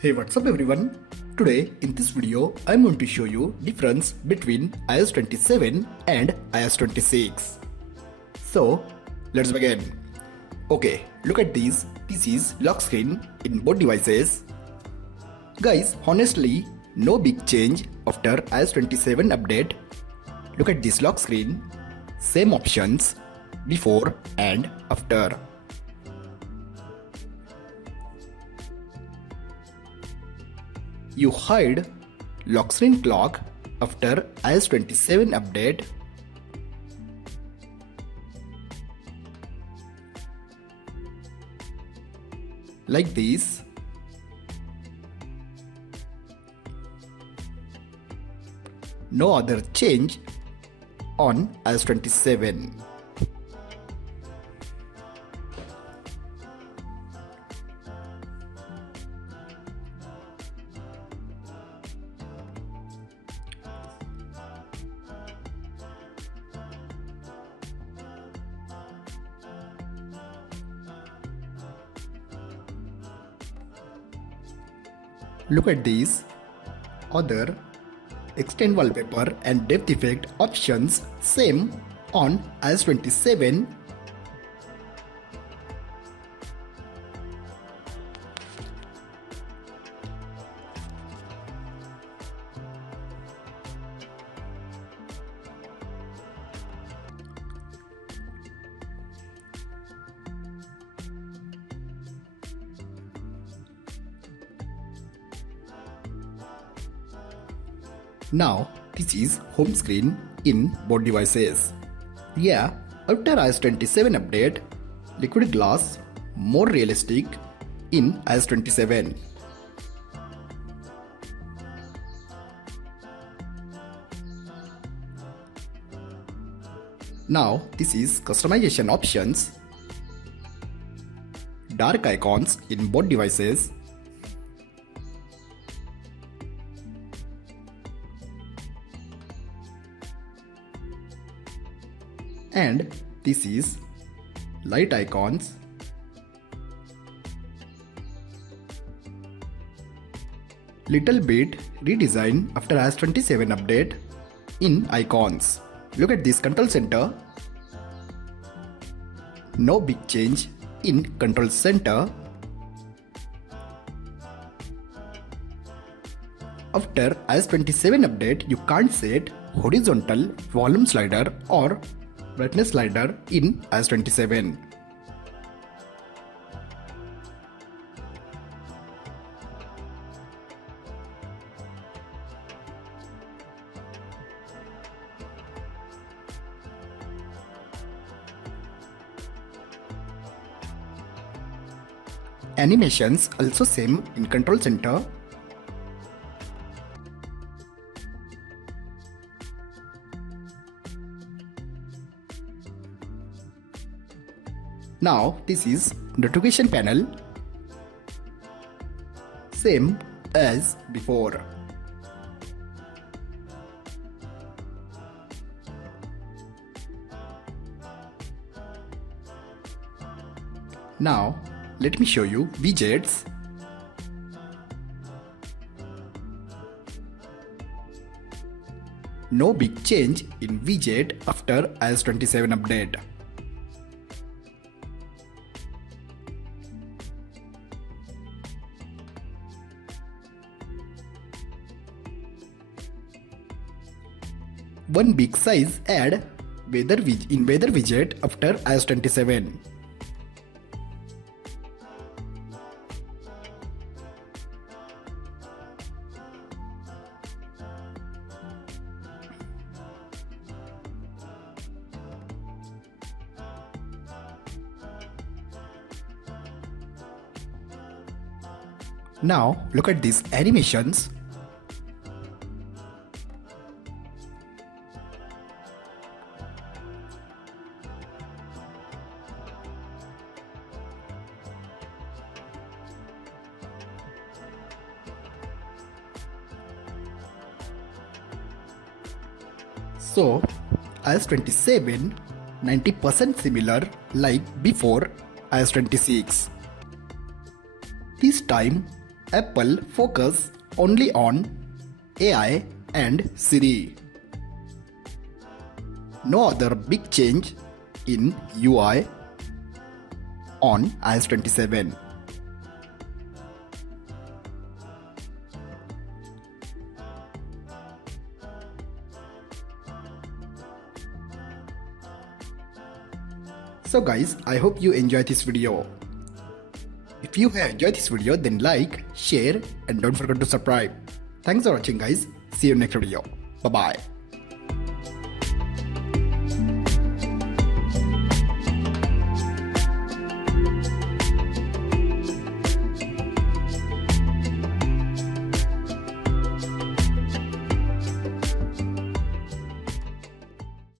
Hey, what's up everyone? Today in this video I'm going to show you difference between iOS 27 and iOS 26. So let's begin. Okay, look at these. This is lock screen in both devices. Guys, honestly, no big change after iOS 27 update. Look at this lock screen. Same options before and after. You hide lock screen clock after iOS 27 update. Like this. No other change on iOS 27. Look at these. Other extend wallpaper and depth effect options same on iOS 27. Now this is home screen in both devices. Yeah, after iOS 27 update, liquid glass more realistic in iOS 27. Now this is customization options. Dark icons in both devices. And this is light icons. Little bit redesign after iOS 27 update in icons. Look at this control center. No big change in control center. After iOS 27 update, you can't set horizontal volume slider or brightness slider in iOS 27. Animations also same in control center. Now this is notification panel, same as before. Now let me show you widgets. No big change in widget after iOS 27 update. One big size add in weather widget after iOS 27. Now look at these animations. So iOS 27 90% similar like before iOS 26. This time Apple focus only on AI and Siri. No other big change in UI on iOS 27. So guys, I hope you enjoyed this video. If you have enjoyed this video, then like, share and don't forget to subscribe. Thanks for watching guys. See you next video. Bye bye.